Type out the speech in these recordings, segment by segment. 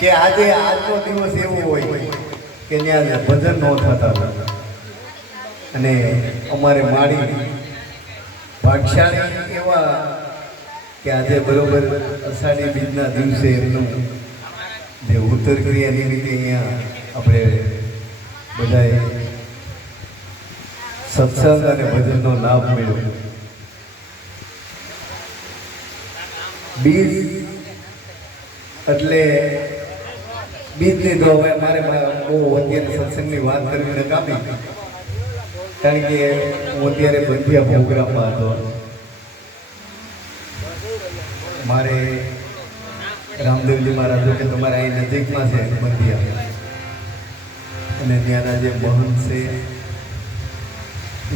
કે આજે આજનો દિવસ એવો હોય કે ત્યાં ભજન ન થતા હોય અને અમારે માળી ભાગશાળી એવા કે આજે બરોબર અષાઢી બીજના દિવસે એમનું જે ઉત્તર ક્રિયા નિમિત્તે અહીંયા આપણે બધાએ સત્સંગ અને ભજનનો લાભ મેળવ્યો. બીજ એટલે બીજની તો હવે મારે બહુ અત્યારે સત્સંગની વાત કરવી નકામી, કારણ કે હું અત્યારે બંધિયા પ્રોગ્રામમાં હતો. મારે રામદેવજી મહારાજ કે તમારે અહીં નજીકમાં છે બંધિયા, અને ત્યાંના જે મહંત છે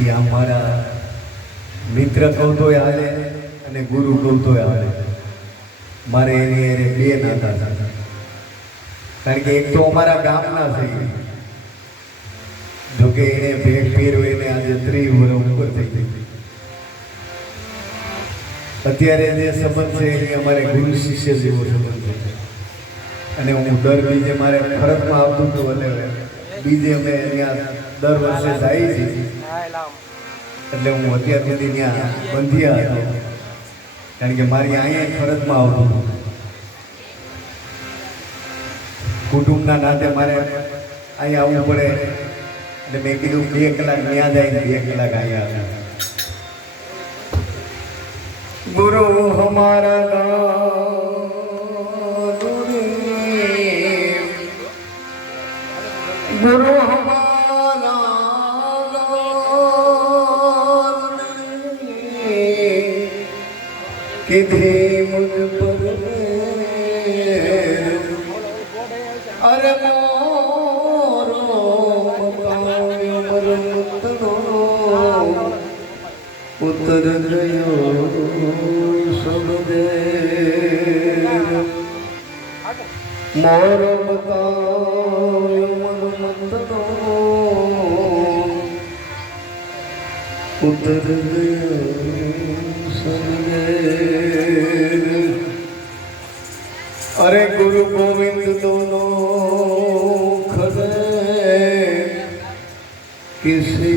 એ અમારા મિત્ર કહું તોય હાલે અને ગુરુ કહું તોય હાલે. મારે એની એને બે નાતા હતા, કારણ કે એક તો અમારા ગામના છે, જોકે એને ભેટ પહેર્યો એને આજે 30 વર્ષ ઉપર થઈ ગઈ. અત્યારે જે સંબંધ છે એ અમારે ગુરુ શિષ્ય જેવો સંબંધ છે. અને હું દર બીજે મારે ફરજમાં આવતું હતું, એટલે બીજે અમે અહીંયા દર વર્ષે જાય છે, એટલે હું અત્યાર સુધી ત્યાં બંધિયા હતો, કારણ કે મારી અહીંયા ફરજમાં આવતું હતું. કુટુંબના નાતે મારે અહીંયા આવવું પડે, એટલે મેં કીધું 2 કલાક ત્યાં જાય ને 2 કલાક અહીંયા આવ્યા. ગુરુ હમારા ગુરુ किधे मुझ पर अरे मोरो उतर गयो सब दे मोरो बताओ मन मतनो उतर गयो अरे गुरु गोविंद दोनों खड़े किसी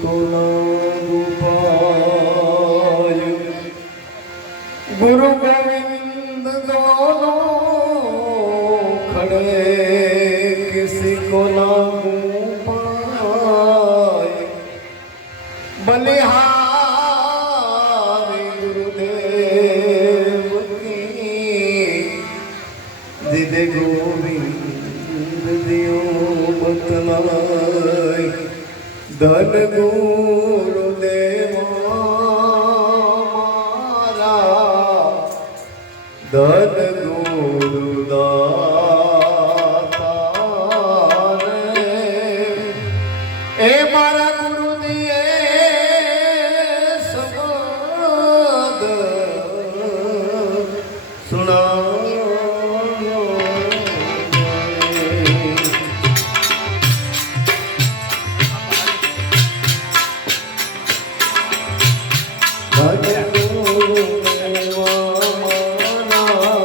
को ना पाय. गुरु गोविंद दोनों खड़े किसी को ना पाय. बलिहार दे गोविंद दियो बतलाय धन गुरुदेव मारा धन गुरुदाता रे ए मारा गुरु दिए शब्द सुना ભજનો મારા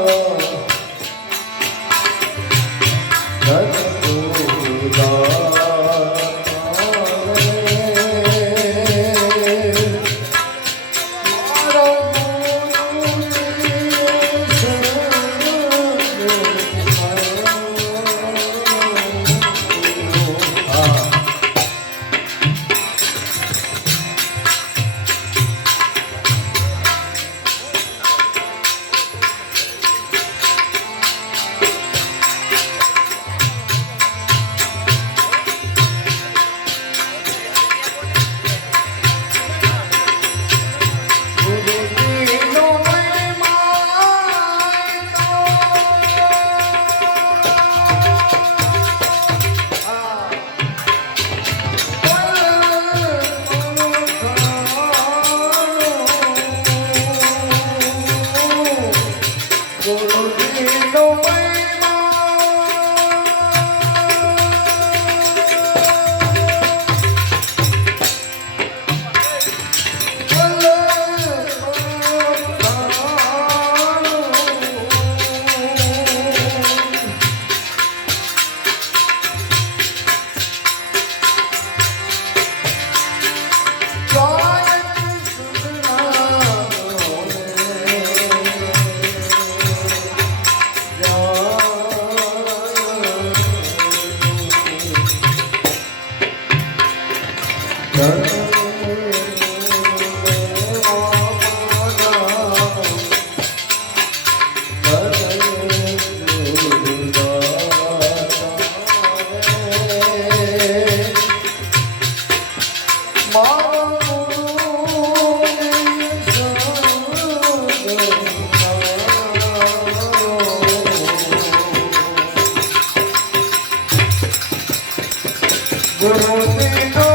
ગુરુજીનો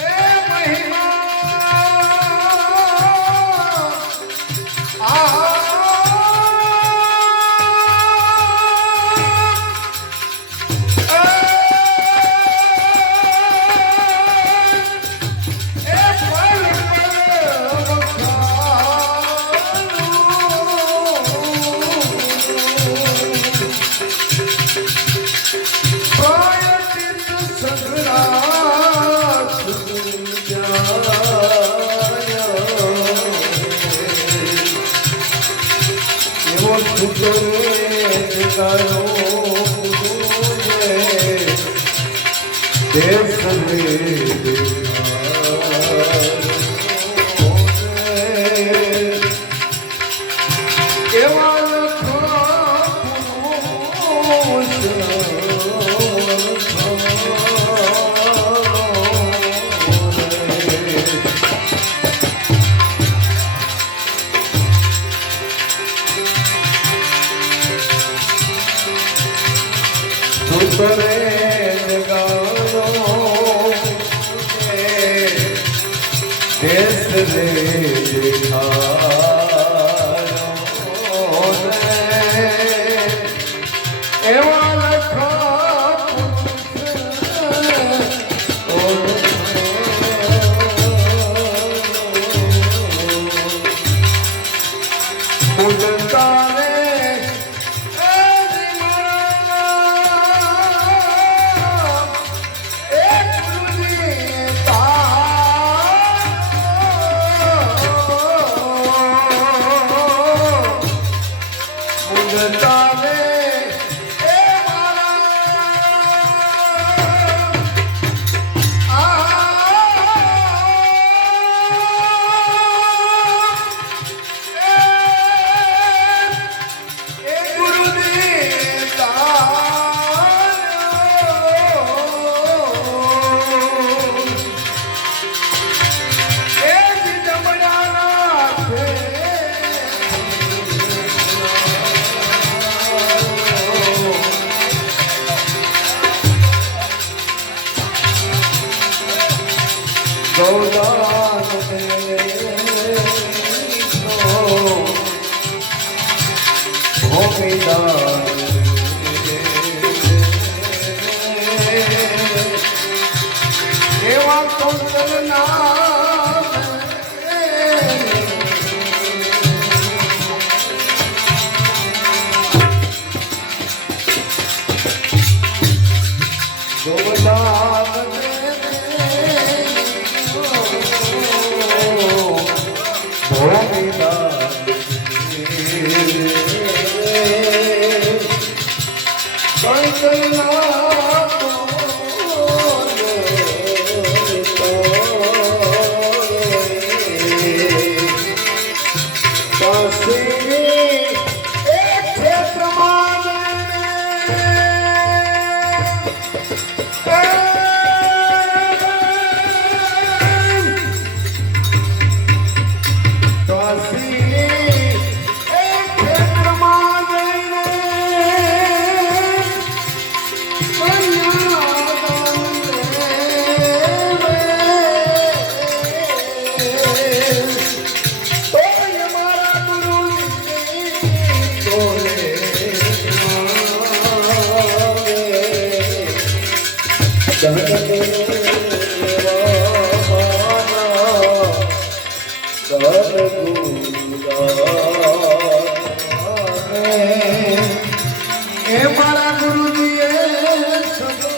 એ મહિમા એ મારા ગુરુજીએ સદા